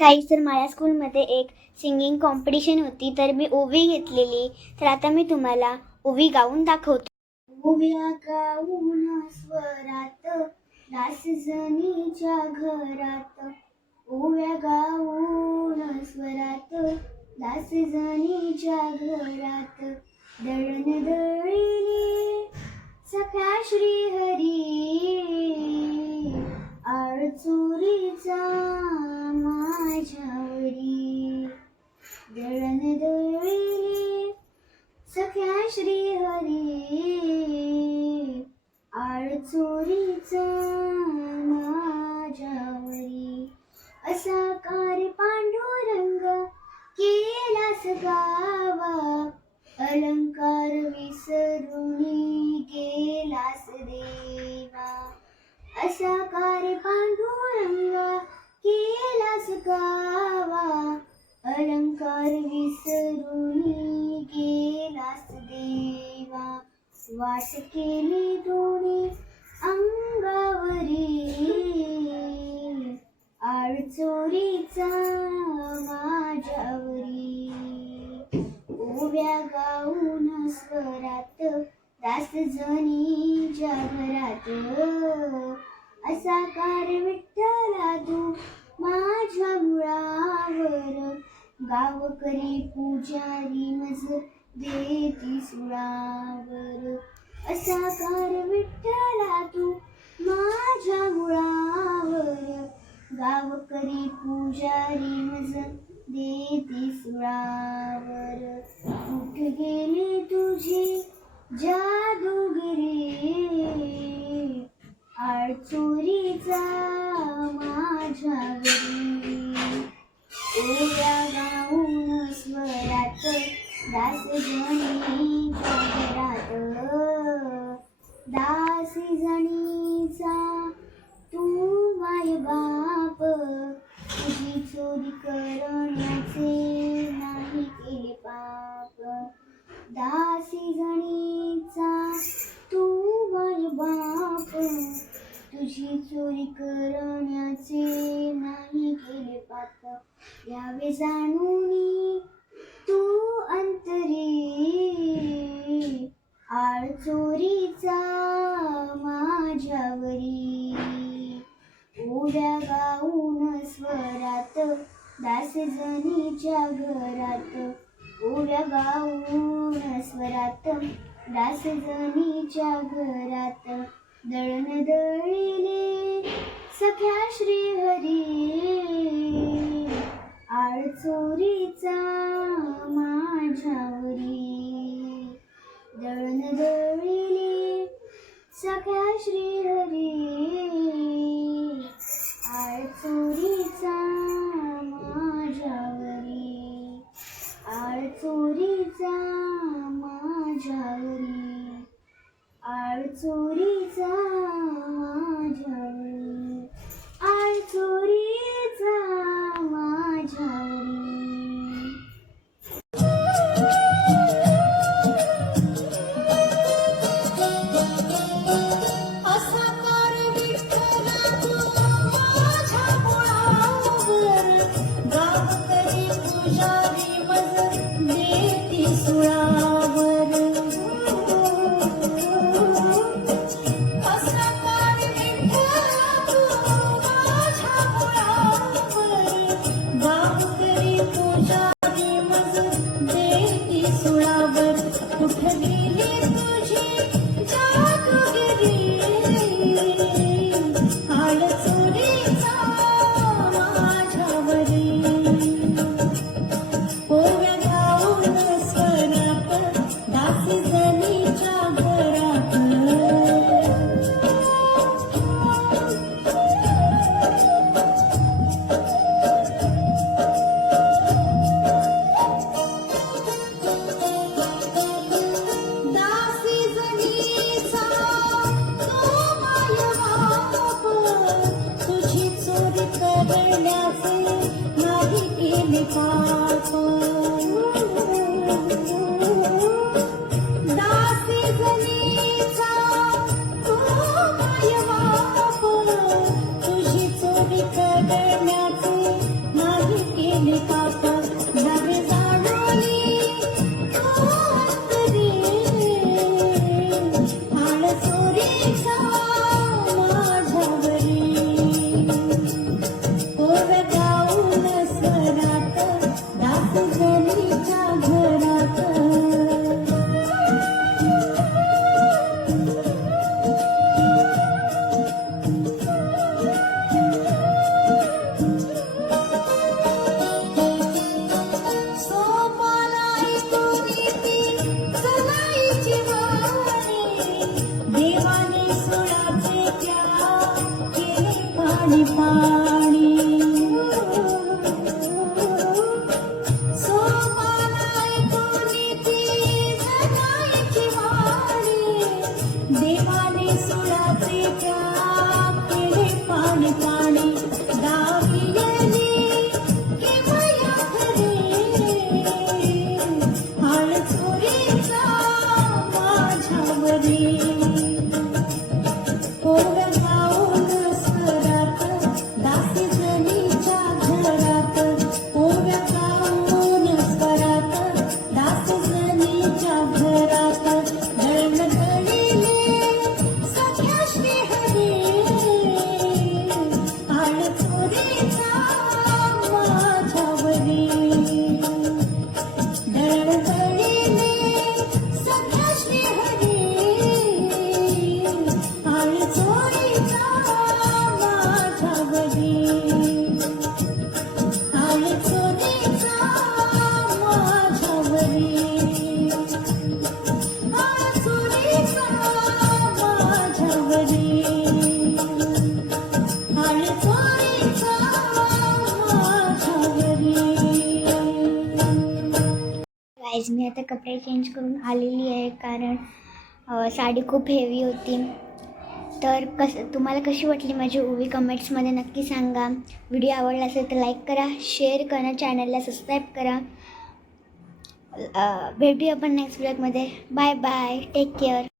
काहीच तर माझ्या स्कूलमध्ये एक सिंगिंग कॉम्पिटिशन होती तर मी ओवी घेतलेली. तर आता मी तुम्हाला ओवी गाऊन दाखवतो. ओव्या गाऊन स्वरात दास जणीच्या घरात. ओव्या गाऊन स्वरात दास जणीच्या घरात दळण दळिले. सख्या श्रीहरी आळचोरीचा माझ्यावरी दळण दळिले. सख्या श्री गावा अलंकार विसरून गेलास देवा. अशा कार पांडुरंग केलास गावा. अलंकार विसरून गेलास देवा. वास केली दोन्ही अंगावरी आळचोरीचा चोरीचा दास जणीच्या घरात असा कार विठ्ठला तू माझ्या मुळावर. गावकरी पुजारी मज देती सुळावर असा कार विठ्ठला तू माझ्या मुळावर. गावकरी पुजारी मज देती सुळावर कुठे गेली तुझी जादूगिरी आडचोरीचा माझ्यावरी ओव्या गाऊन स्वरात दास जणीच्या तुझी चोरी करण्याचे नाही केले पाप यावे जाणून तू अंतरी. आळ चोरीचा माझ्यावरी. उड्या गाऊन स्वरात दासजनीच्या घरात. उड्या गाऊन स्वरात दासजनीच्या घरात. दळण दळिले सख्या श्रीहरी. आळचोरीचा माझ्यावरी. दळण दळिले सख्या श्रीहरी. आळचोरीचा सुळावर गाईज मी आता कपडे चेंज करून आलेली आहे कारण साडी खूप हेवी होती. तर कसं तुम्हाला कशी वाटली माझी ओवी कमेंट्समध्ये नक्की सांगा. व्हिडिओ आवडला असेल तर लाईक करा शेअर करा चॅनलला सबस्क्राईब करा. भेटूया आपण नेक्स्ट ब्लॉगमध्ये बाय बाय टेक केअर